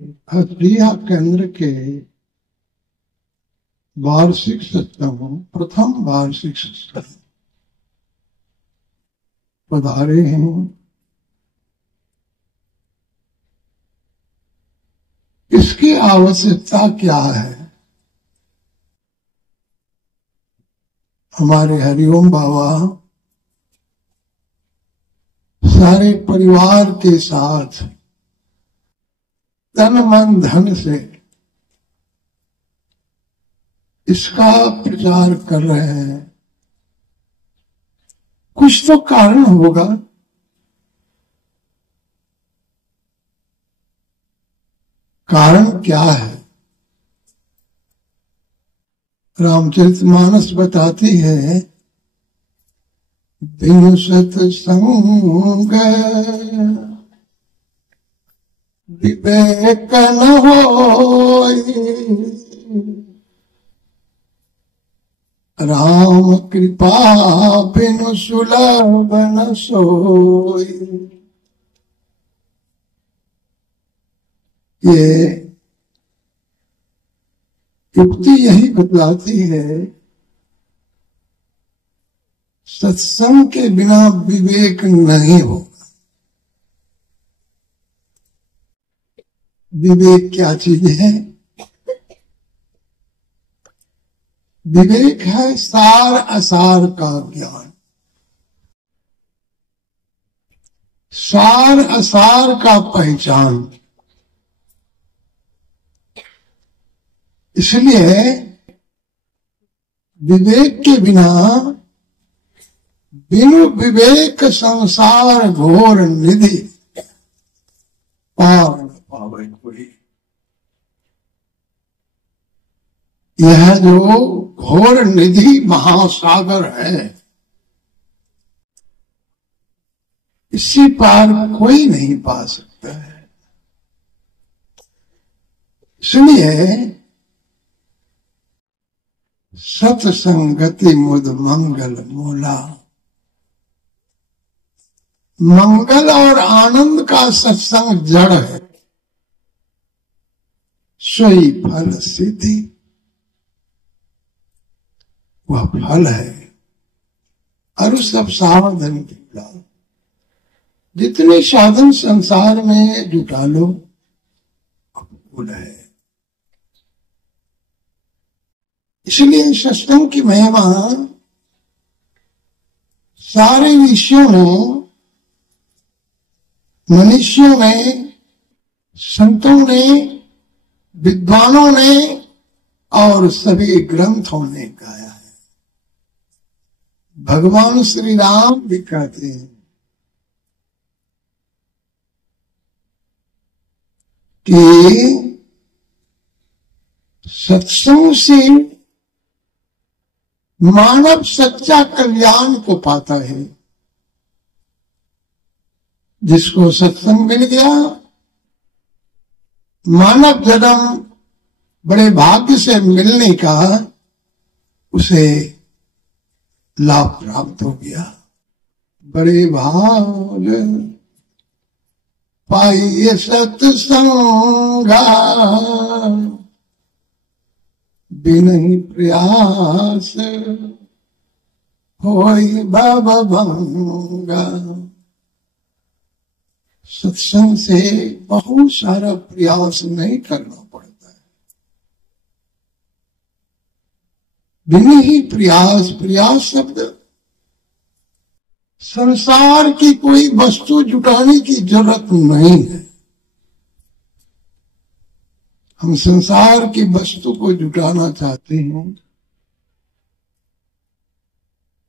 हसदिया केंद्र के वार्षिक सत्संग, प्रथम वार्षिक सत्संग पधारे हैं। इसकी आवश्यकता क्या है? हमारे हरिओम बाबा सारे परिवार के साथ तन मन धन से इसका प्रचार कर रहे हैं। कुछ तो कारण होगा। कारण क्या है? रामचरितमानस बताती है, बिनु सत्संग विवेक न होई, राम कृपा बिनु सुलभ न सोई। ये युक्ति यही बतलाती है, सत्संग के बिना विवेक नहीं होगा। विवेक क्या चीज है? विवेक है सार असार का ज्ञान, सार असार का पहचान। इसलिए विवेक के बिना बिनु विवेक संसार घोर निधि पार न पावे कोई। यह जो घोर निधि महासागर है, इसी पार कोई नहीं पा सकता है। इसलिए सत्संगति मुद मंगल मूला, मंगल और आनंद का सत्संग जड़ है, सोई फल सिद्धि, वह फल है। और सब साधन जुटा, जितने साधन संसार में जुटा लो, फूल है। इसलिए सत्संग की महिमा सारे विषयों में, मनुष्यों ने, संतों ने, विद्वानों ने और सभी ग्रंथों ने गाया है। भगवान श्री राम भी कहते हैं कि सत्संग से मानव सच्चा कल्याण को पाता है। जिसको सत्संग मिल गया, मानव जन्म बड़े भाग्य से मिलने का उसे लाभ प्राप्त हो गया। बड़े भाग पाइए सत्संगा, बिनहि प्रयास होई भव भंगा। सत्संग से बहुत सारा प्रयास नहीं करना पड़ता है। बिना ही प्रयास, प्रयास शब्द संसार की कोई वस्तु जुटाने की जरूरत नहीं है। हम संसार की वस्तु को जुटाना चाहते हैं,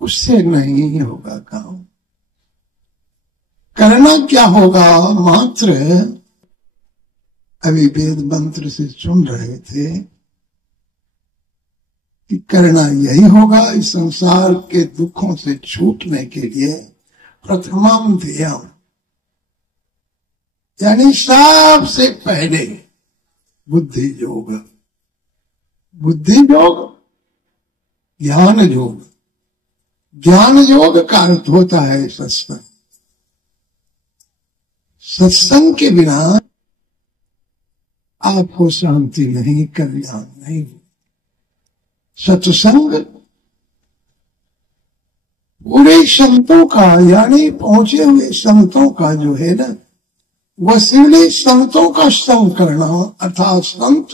उससे नहीं होगा काम। करना क्या होगा? मात्र अभी वेद मंत्र से सुन रहे थे कि करना यही होगा, इस संसार के दुखों से छूटने के लिए प्रथमम ध्येयम, यानी सबसे पहले बुद्धि योग। बुद्धि योग, ज्ञान योग। ज्ञान योग का अर्थ होता है सत्संग। सत्संग के बिना आपको शांति नहीं, कल्याण नहीं। सत्संग पूरे संतों का, यानी पहुंचे हुए संतों का जो है ना, वसीले संतों का संग करना, अर्थात संत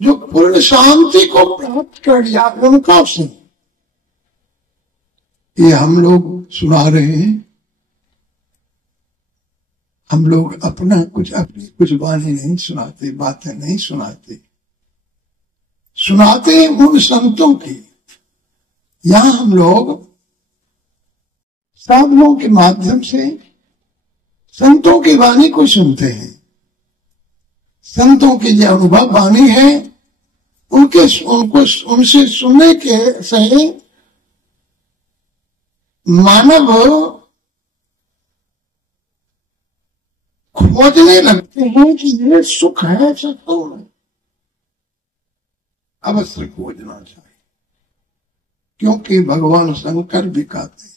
जो पूर्ण शांति को प्राप्त कर लिया उनका संग, ये हम लोग सुना रहे हैं। हम लोग अपनी कुछ वाणी नहीं सुनाते, बातें नहीं सुनाते, सुनाते हैं उन संतों की। यहां हम लोग साधुओं के माध्यम से संतों की वाणी को सुनते हैं। संतों की जो अनुभव वाणी है उनसे सुनने के से मानव खोजने लगते हैं कि ये सुख है सत्यों में। अवश्य खोजना चाहिए, क्योंकि भगवान शंकर भी कहते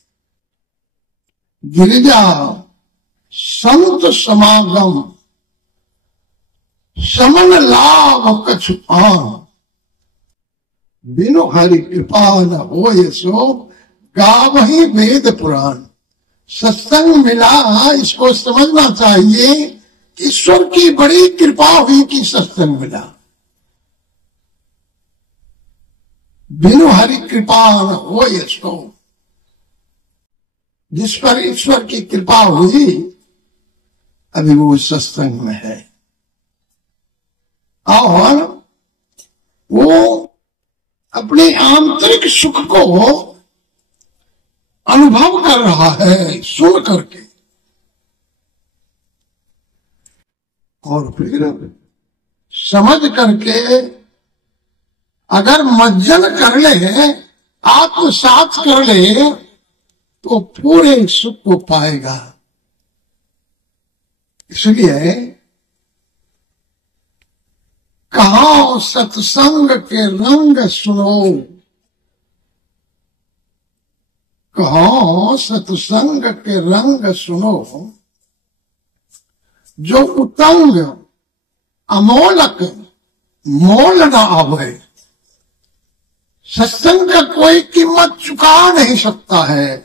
गिरिजा संत समागम समन लाभ कछु आन, बिनु हरि कृपा न होय सो गावहि वेद पुराण। सत्संग मिला, इसको समझना चाहिए कि ईश्वर की बड़ी कृपा हुई कि सत्संग मिला। बिनु हरि कृपा न होय सो, जिस पर ईश्वर की कृपा हुई अभी वो सत्संग में है और वो अपने आंतरिक सुख को अनुभव कर रहा है सुन करके, और फिर समझ करके अगर मज्जन कर ले, आत्मसात कर ले, तो पूरे सुख को पाएगा। इसलिए कहा सत्संग के रंग सुनो, कहा सत्संग के रंग सुनो, जो उतंग अमोलक मोल न आवे। सत्संग का कोई कीमत चुका नहीं सकता है।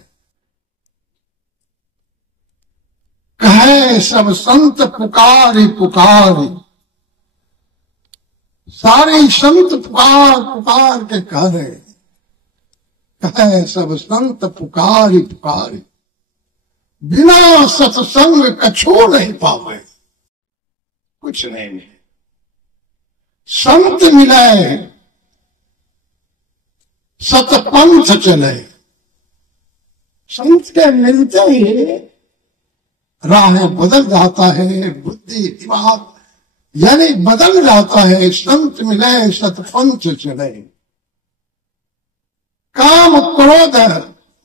कहे सब संत पुकारी पुकारी, सारे संत पुकार पुकार के कह रहे, कहे सब संत पुकारी पुकारी, बिना सत्संग कछो नहीं पावे। कुछ नहीं मिले, संत मिले सतपंथ चले। संत के मिलते ही राह बदल जाता है, बुद्धि दिमाग यानी बदल जाता है। संत मिले सतपंथ चले, काम क्रोध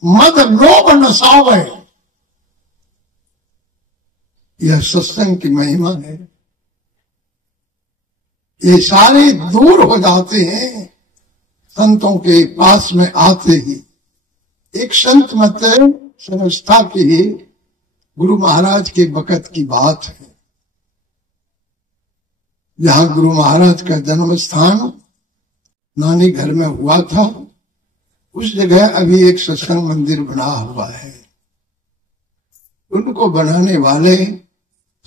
मद लोभ नसावे। यह सत्संग की महिमा है। ये सारे दूर हो जाते हैं संतों के पास में आते ही। एक संत मत संस्था की गुरु महाराज के वक़्त की बात है, जहां गुरु महाराज का जन्म स्थान नानी घर में हुआ था, उस जगह अभी एक सत्संग मंदिर बना हुआ है। उनको बनाने वाले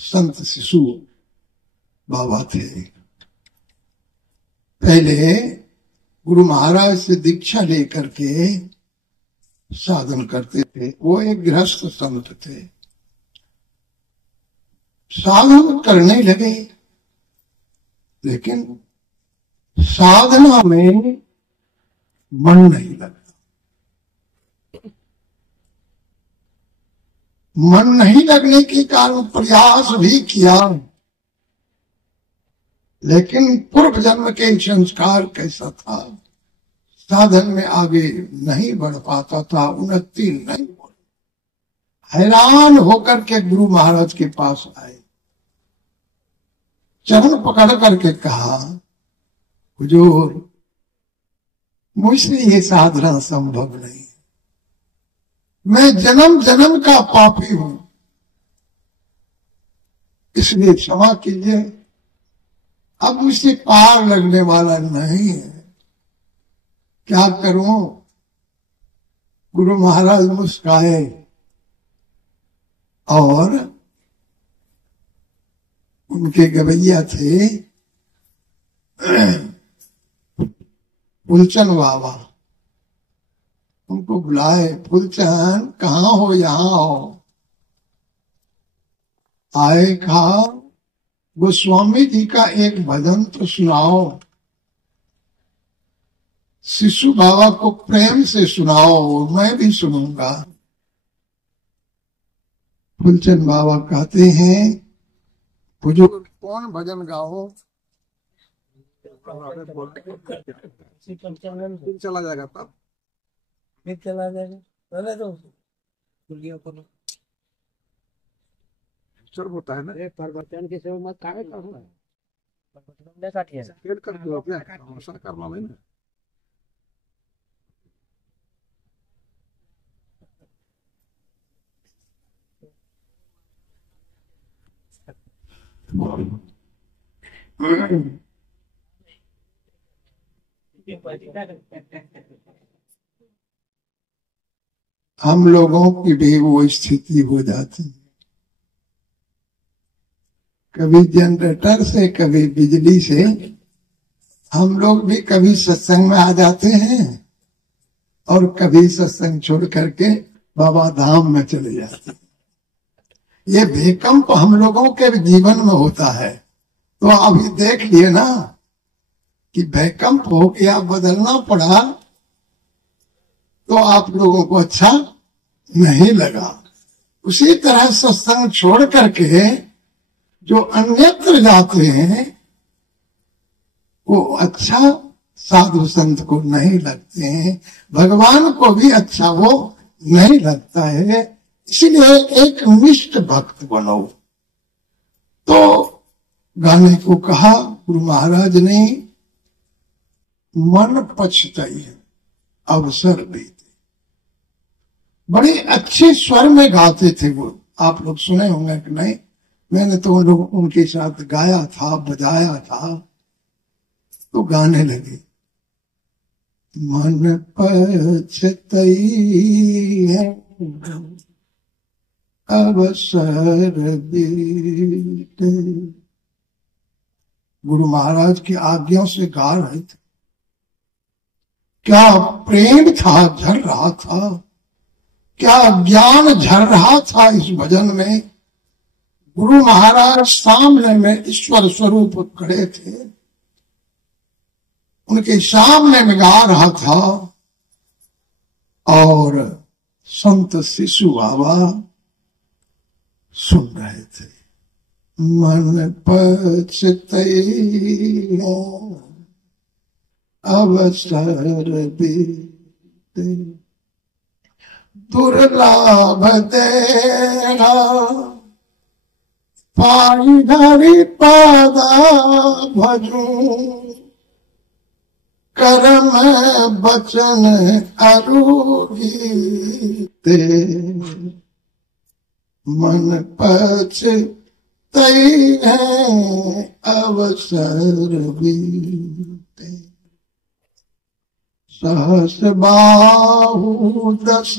संत शिशु बाबा थे। पहले गुरु महाराज से दीक्षा लेकर के साधन करते थे। वो एक गृहस्थ संत थे। साधन करने लगे, लेकिन साधना में मन नहीं लगता। मन नहीं लगने के कारण प्रयास भी किया, लेकिन पूर्व जन्म के संस्कार कैसा था, साधन में आगे नहीं बढ़ पाता था, उन्नति नहीं बढ़। हैरान होकर के गुरु महाराज के पास आए, चरण पकड़ करके कहा, हुजूर मुझसे ये साधना संभव नहीं, मैं जन्म जन्म का पापी हूं, इसलिए क्षमा कीजिए, अब मुझसे पार लगने वाला नहीं है, क्या करूं। गुरु महाराज मुस्काए और उनके गवैया थे फूलचंद बाबा, उनको बुलाए, फूलचंद कहाँ हो, यहाँ आओ। आए, कहा गोस्वामी जी का एक भजन तो सुनाओ, शिशु बाबा को प्रेम से सुनाओ, मैं भी सुनूंगा। फूलचंद बाबा कहते हैं, बुजुर्ग कौन भजन गाओ, चला जाएगा तब फिर चला जाएगा, पहले तो सर्व होता है ना, प्रवचन के सेवा मत काहे करना है, काटिए पेड़ कर दो अपने ऐसा करना नहीं ना। हम लोगों की भी वो स्थिति हो जाती है, कभी जनरेटर से कभी बिजली से। हम लोग भी कभी सत्संग में आ जाते हैं और कभी सत्संग छोड़ करके बाबा धाम में चले जाते हैं। ये भूकंप हम लोगों के जीवन में होता है। तो अभी देख लिए ना कि भूकंप हो गया, बदलना पड़ा, तो आप लोगों को अच्छा नहीं लगा। उसी तरह सत्संग छोड़ करके जो अन्यत्र जाते हैं वो अच्छा साधु संत को नहीं लगते हैं, भगवान को भी अच्छा वो नहीं लगता है। इसलिए एक निष्ठ भक्त बनो। तो गाने को कहा गुरु महाराज ने, मन पछताई अवसर बीते। बड़े अच्छे स्वर में गाते थे वो, आप लोग सुने होंगे कि नहीं, मैंने तो उनके साथ गाया था, बजाया था। तो गाने लगे, मन पछताई है अवसर बीते। गुरु महाराज की आज्ञा से गा रहे थे। क्या प्रेम था, झर रहा था, क्या ज्ञान झर रहा था इस भजन में। गुरु महाराज सामने में ईश्वर स्वरूप खड़े थे, उनके सामने में गा रहा था और संत शिशु बाबा सुन रहे थे। मन पछताई अवसर बीते, दुर्लभ देगा पाई हरि पादा भजू, कर्म बचन अरुगीते। मन पछताई है अवसर बीते, सहस बाहु दस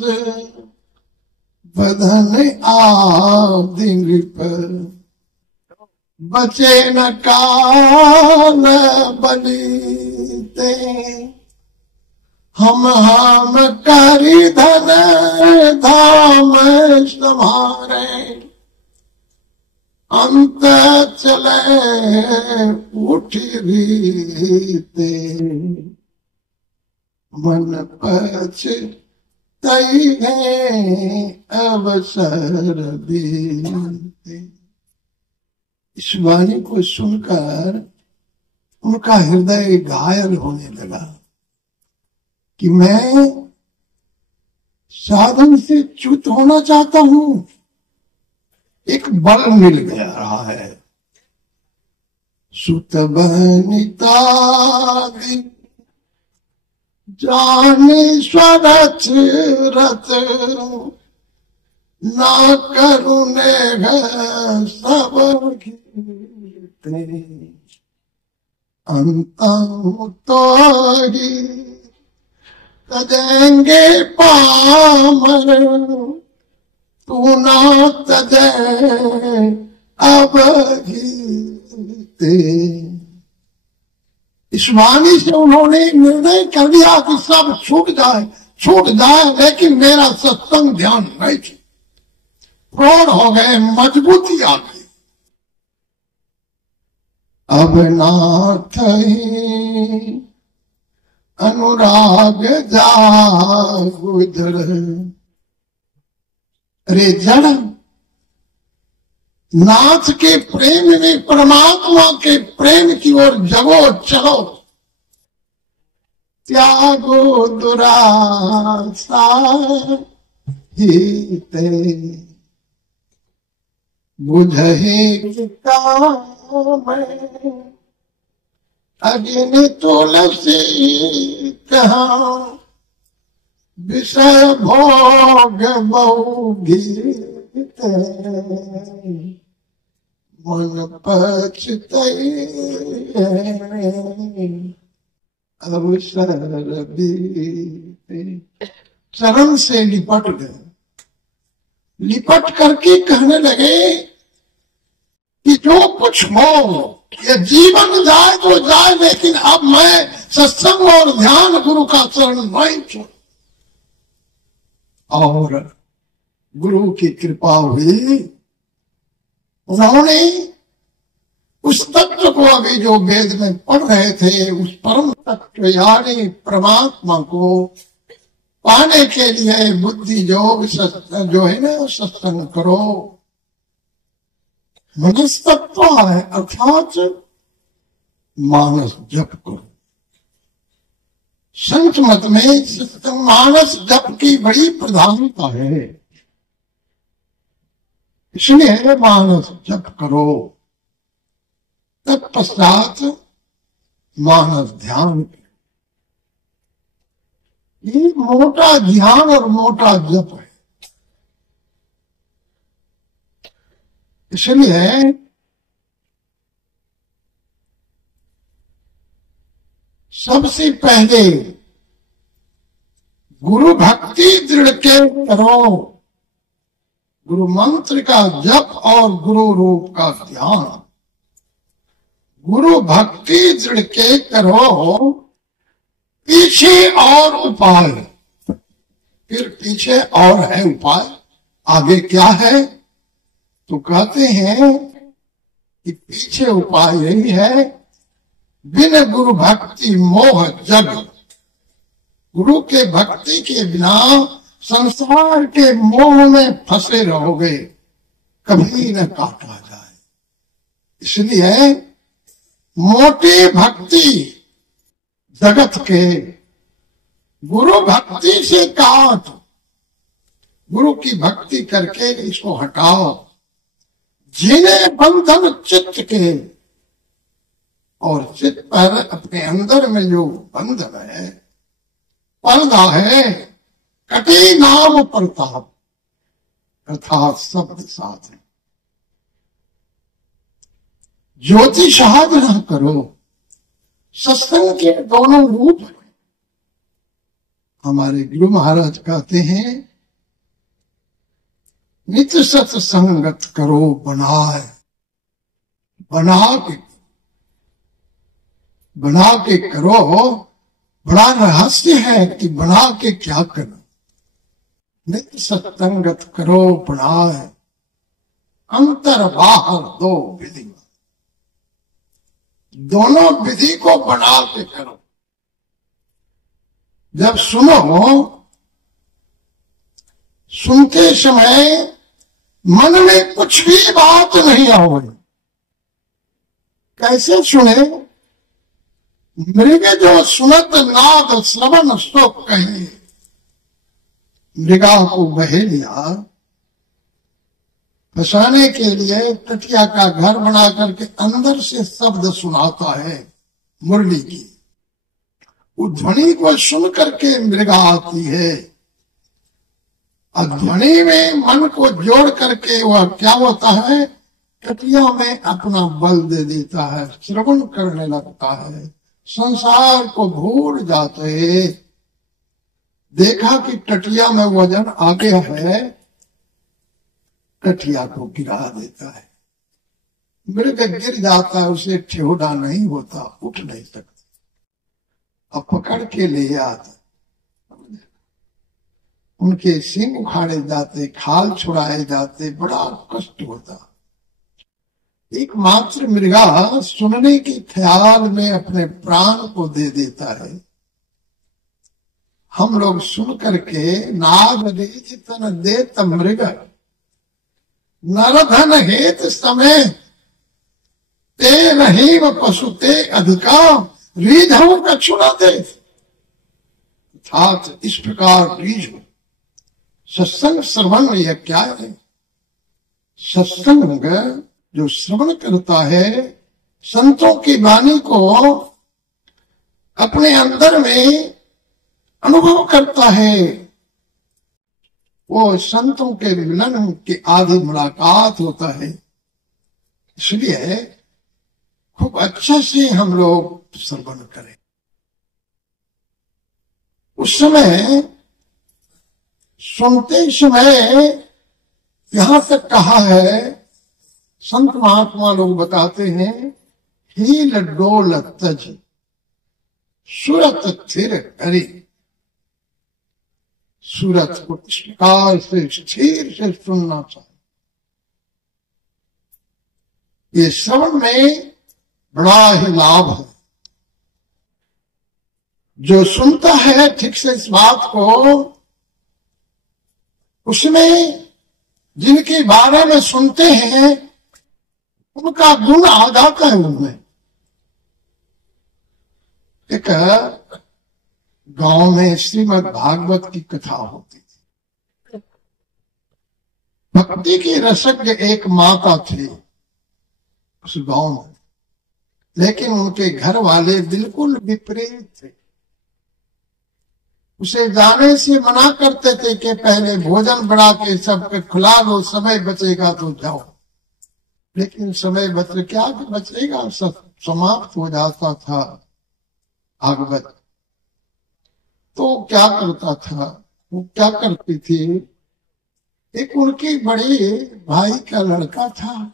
बधन आदि पर, बचे न काल बलीते। हम करी धन धाम सम्हारे, अंत चले उठी रीते। मन पछताई है अवसर बीते। इस वाणी को सुनकर उनका हृदय घायल होने लगा कि मैं साधन से च्युत होना चाहता हूं। एक बल मिल गया रहा है। सुत बनिता जाने स्वरथ रथ, ना करुणे सब गीते। अंतम तो ही तजेंगे पामर, तू ना तजे अब इस वाणी से उन्होंने निर्णय कर दिया कि सब छूट जाए, लेकिन मेरा सत्संग ध्यान नहीं छूटे। प्रौढ़ हो गए, मजबूती आ गई। अब नाथ अनुराग जागुदर, अरे जड़ नाथ के प्रेम में, परमात्मा के प्रेम की ओर जगो चलो, त्यागो दुरासा हिते, बुझे काम अग्नि तुलसी कहा, विषय भोग बहुगीत, मन पछतई अवसर बीते। चरण से लिपट गए, लिपट करके कहने लगे कि जो कुछ हो, ये जीवन जाए तो जाए, लेकिन अब मैं सत्संग और ध्यान गुरु का चरण नहीं छोड़। और गुरु की कृपा हुई, उन्होंने उस तत्व को, अभी जो वेद में पढ़ रहे थे, उस परम तत्व यानी परमात्मा को पाने के लिए बुद्धि योग जो है ना, सत्संग करो, मनस्तत्व है, अर्थात मानस जप करो। संत मत में मानस जप की बड़ी प्रधानता है, इसलिए मानस जप करो। तत्पश्चात मानस ध्यान, ये मोटा ध्यान और मोटा जप है। इसलिए सबसे पहले गुरु भक्ति दृढ़ के करो, गुरु मंत्र का जप और गुरु रूप का ध्यान। गुरु भक्ति दृढ़ के करो, पीछे और उपाय, फिर पीछे और है उपाय, आगे क्या है? तो कहते हैं कि पीछे उपाय यही है, बिन गुरु भक्ति मोह जग। गुरु के भक्ति के बिना संसार के मोह में फंसे रहोगे, कभी न काटा जाए। इसलिए मोटी भक्ति जगत के, गुरु भक्ति से काट, गुरु की भक्ति करके इसको हटाओ। जिन्हें बंधन चित्त के, और चित्त पर अपने अंदर में जो बंधन है, पर्दा है, कटी नाम प्रताप, अर्थात शब्द साधन। ज्योति साधना करो। सत्संग के दोनों रूप हैं। हमारे गुरु महाराज कहते हैं, नित्य सत्संगत करो बनाए, बना के करो। बड़ा रहस्य है कि बना के क्या करना। नित्य सत्संगत करो बनाए, अंतर बाहर दो विधि, दोनों विधि को बना के करो। जब सुनते समय मन में कुछ भी बात नहीं आवे। कैसे सुने? मृग जो सुनत नाद श्रवण सो कहे, मृगा को बहे लिया फंसाने के लिए टटिया का घर बना करके अंदर से शब्द सुनाता है मुरली की। उस ध्वनि को सुन करके मृगा आती है, और ध्वनि में मन को जोड़ करके वह क्या होता है, टटिया में अपना बल दे देता है, श्रवण करने लगता है, संसार को भूल जाते। देखा कि टटिया में वजन आ गया है, टटिया को गिरा देता है। मृग गिर जाता है, उसे ठेहुड़ा नहीं होता, उठ नहीं सकता। अब पकड़ के ले आता, उनके सींग उखाड़े जाते, खाल छुड़ाए जाते, बड़ा कष्ट होता। एकमात्र मृगा सुनने के ख्याल में अपने प्राण को दे देता है। हम लोग सुन करके नाग रीझ तन देत मृग नरधन हेत समय ते रहीम पशु ते अधिकार रीझों का चुना दे। अर्थात इस प्रकार रीझ सत्संग श्रवण, यह क्या है? सत्संग जो श्रवण करता है, संतों की वाणी को अपने अंदर में अनुभव करता है, वो संतों के मिलन की आदि मुलाकात होता है। इसलिए खूब अच्छा से हम लोग श्रवण करें। उस समय सुनते समय यहां तक कहा है, संत महात्मा लोग बताते हैं, हील डोल तज सूरत स्थिर करी। सूरत को इस प्रकार से स्थिर से सुनना चाहिए। ये श्रवण में बड़ा ही लाभ है। जो सुनता है ठीक से इस बात को, उसमें जिनके बारे में सुनते हैं उनका गुण आ जाता है उनमें। एक गांव में श्रीमद् भागवत की कथा होती थी। भक्ति की रसज्ञ एक माता थी उस गांव में, लेकिन उनके घर वाले बिल्कुल विपरीत थे। उसे जाने से मना करते थे कि पहले भोजन बना के सबके खिला लो, समय बचेगा तो जाओ। लेकिन समय क्या बचेगा, सब समाप्त हो जाता था भागवत। तो क्या करता था, वो क्या करती थी, एक उनके बड़े भाई का लड़का था,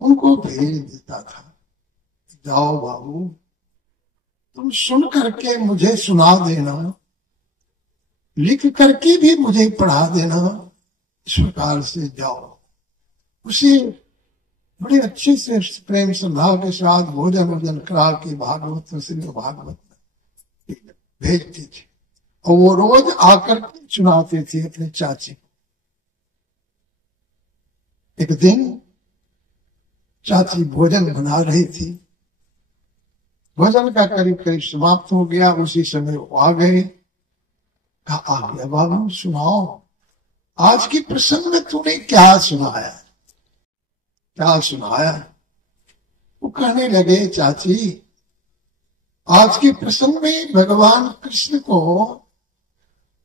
उनको भेज देता था, जाओ बाबू तुम सुन करके मुझे सुना देना, लिख करके भी मुझे पढ़ा देना, इस प्रकार से जाओ। उसे बड़े अच्छे से प्रेम श्रद्धा के साथ भोजन करा के भागवत भेजती थी, और वो रोज आकर के सुनाते थे अपने चाची को। एक दिन चाची भोजन बना रही थी, भोजन का करीब करीब समाप्त हो गया, उसी समय वो आ गए। कहा, आ गया बाबू, सुनाओ आज की प्रसंग में तूने क्या सुनाया, क्या सुनाया? वो कहने लगे, चाची आज के प्रसंग में भगवान कृष्ण को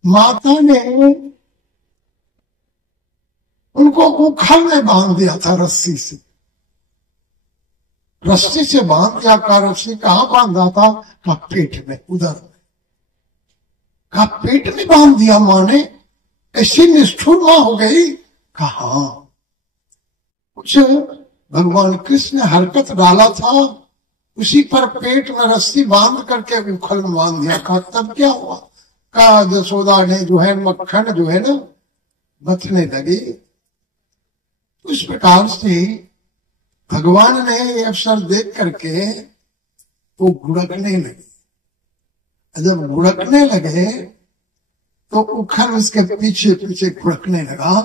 माता ने उनको उखल में बांध दिया था, रस्सी से बांध दिया। का रस्सी कहाँ बांधा था? का पेट में, उधर का पेट में बांध दिया माँ ने। ऐसी निष्ठुर माँ हो गई। कहा कुछ भगवान कृष्ण ने हरकत डाला था, उसी पर पेट में रस्सी बांध करके उखल में बांध दिया। कहा तब क्या हुआ? कहा यशोदा ने जो है मक्खन जो है ना बचने लगी। उस प्रकार से भगवान ने ये अवसर देख करके वो गुड़कने लगे। जब गुड़कने लगे तो उखल उसके पीछे पीछे गुड़कने लगा।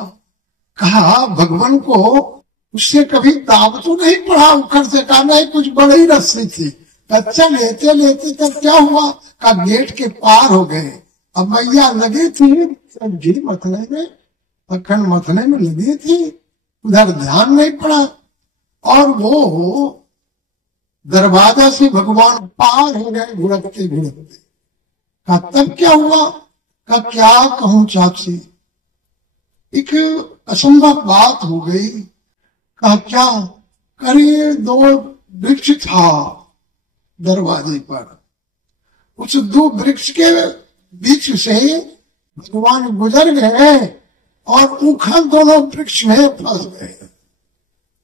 कहा भगवान को उससे कभी दाब तो नहीं पड़ा उखल से? कहा नहीं, कुछ बड़ी रस्सी थी। अच्छा लेते लेते तब क्या हुआ? का गेट के पार हो गए। अब मैया लगी थी घी मथने में, मक्खन मथने में लगी थी, उधर ध्यान नहीं पड़ा, और वो दरवाजा से भगवान पार हो गए घुड़कते घुड़कते। कहा तब क्या हुआ? का क्या कहूं चाची, एक असंभव बात हो गई। कहा क्या? करीब 2 वृक्ष था दरवाजे पर। उस 2 वृक्ष के बीच से भगवान गुजर गए और उखड़ दोनों वृक्ष में फंस गए।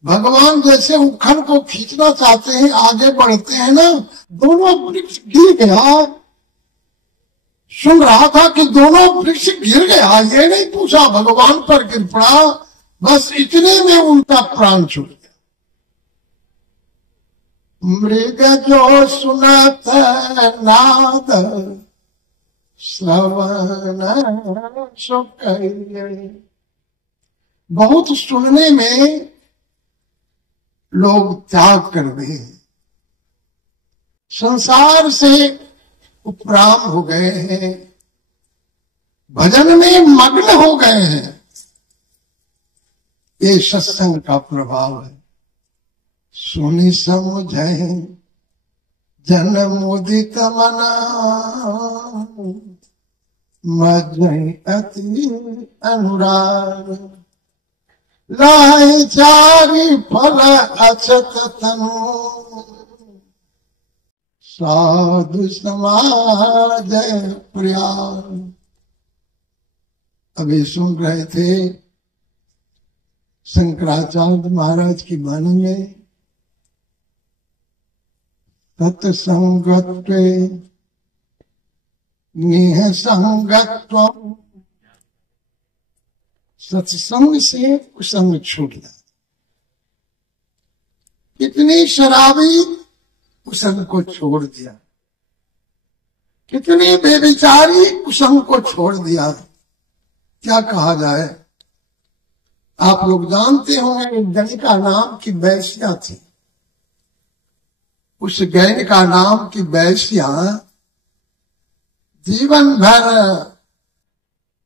भगवान जैसे उखड़ को खींचना चाहते हैं, आगे बढ़ते हैं ना, दोनों वृक्ष गिर गया। सुन रहा था कि दोनों वृक्ष गिर गया, ये नहीं पूछा भगवान पर गिर पड़ा, बस इतने में उनका प्राण छूट गया। मृग जो सुनत नाद श्रवण सुख, बहुत सुनने में लोग त्याग कर रहे हैं, संसार से उपराम हो गए हैं, भजन में मग्न हो गए हैं। ये सत्संग का प्रभाव है। सुनि समुझे जन मुदित मना, मजहि अति अनुराग, लाए चारि फल अछत तनु, साधु समाज प्रिया। अभी सुन रहे थे शंकराचार्य महाराज की वाणी में, सत्संगत्वे निःसंगत्व, सत्संग से कुसंग छूट जाता। कितनी शराबी कुसंग को छोड़ दिया, कितनी बेविचारी कुसंग को छोड़ दिया। क्या कहा जाए? आप लोग जानते होंगे, एक गणिका नाम की वैश्या थी। उस गणिका नाम की वैश्या जीवन भर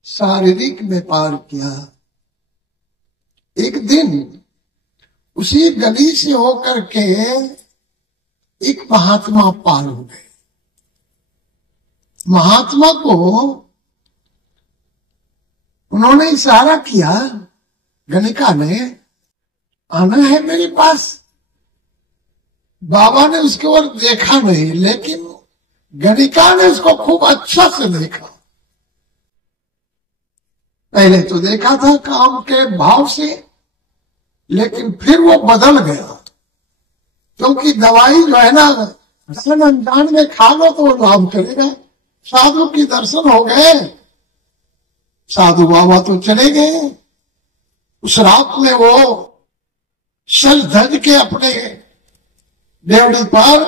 शारीरिक व्यापार किया। एक दिन उसी गली से होकर के एक महात्मा पार हो गए। महात्मा को उन्होंने इशारा किया, गणिका ने, आना है मेरे पास। बाबा ने उसके ओर देखा नहीं, लेकिन गणिका ने उसको खूब अच्छा से देखा। पहले तो देखा था काम के भाव से, लेकिन फिर वो बदल गया, क्योंकि दवाई जो है ना, जान अनजान में खा लो तो लाभ करेगा। साधु की दर्शन हो गए, साधु बाबा तो चले गए। उस रात में वो सज धज के अपने डेवड़ी पर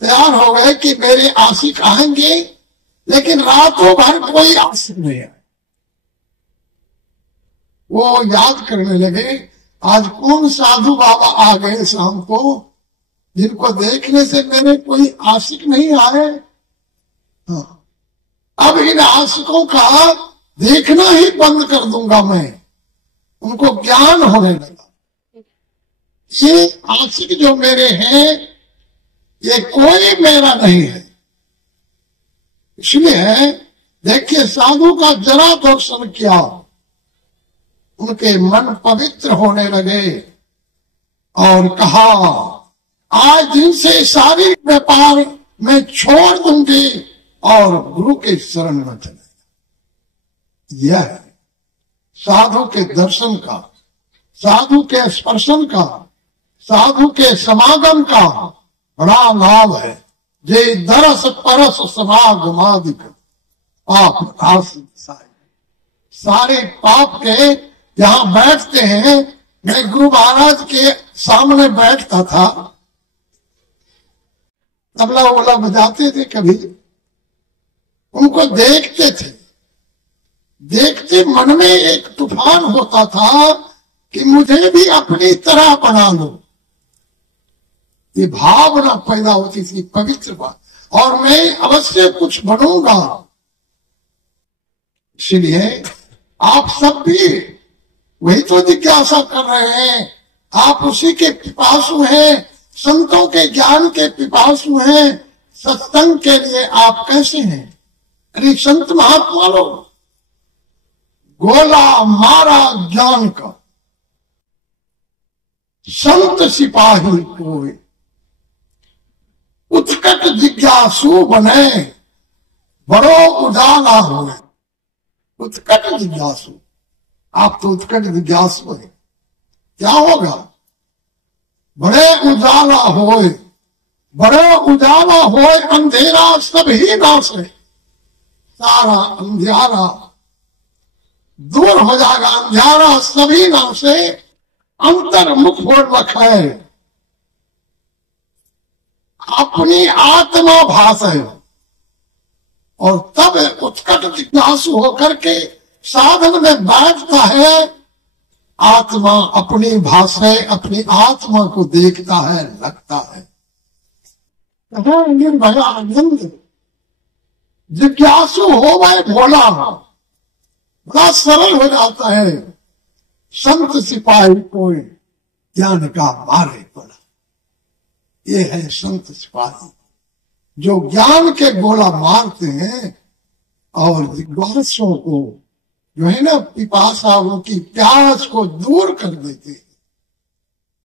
तैयार हो गए कि मेरे आशिक आएंगे, लेकिन रातों भर कोई आशिक नहीं आए। वो याद करने लगे, आज कौन साधु बाबा आ गए शाम को, जिनको देखने से मेरे कोई आशिक नहीं आए। हाँ, अब इन आशिकों का देखना ही बंद कर दूंगा मैं। उनको ज्ञान होने लगा, ये आशिक जो मेरे हैं, ये कोई मेरा नहीं है। इसलिए देखिए, साधु का जरा दर्शन किया, उनके मन पवित्र होने लगे और कहा, आज दिन से सारी व्यापार मैं छोड़ दूंगी और गुरु के शरण में चले। यह है साधु के दर्शन का, साधु के स्पर्शन का, साधु के समागम का बड़ा लाभ है। जे दरस परस समागमादिक पाप रास, सारे पाप के यहाँ बैठते हैं। मैं गुरु महाराज के सामने बैठता था, तबला वबला बजाते थे, कभी उनको देखते थे, देखते मन में एक तूफान होता था कि मुझे भी अपनी तरह बना लो। ये भावना पैदा होती थी, पवित्र बात, और मैं अवश्य कुछ बनूंगा। इसलिए आप सब भी वही तो जिज्ञासा कर रहे हैं, आप उसी के पिपासु हैं, संतों के ज्ञान के पिपासु हैं। सत्संग के लिए आप कैसे हैं? अरे संत महात्मा लोग गोला मारा ज्ञान का, संत सिपाही कोई, उत्कट जिज्ञासु बने बड़ो उजाला होए। उत्कट जिज्ञासु, आप तो उत्कट जिज्ञासु हैं, क्या होगा? बड़े उजाला होए, बड़े उजाला होए, अंधेरा सभी नाश है। सारा अंधियारा दूर हो जाएगा, अंधियारा सभी नाश है। अंतर मुखोन्मुख है, अपनी आत्मा भास है। और तब उत्कट जिज्ञासु होकर के साधन में बैठता है, आत्मा अपनी भाषा, अपनी आत्मा को देखता है, लगता है। भया आनंद जिज्ञासु हो वह भोला, बड़ा सरल हो जाता है। संत सिपाही कोई ज्ञान का मारे बोला, ये है संत सिपाही जो ज्ञान के गोला मारते हैं और जिज्ञासुओं को जो है ना पिपासा की प्यास को दूर कर देते हैं।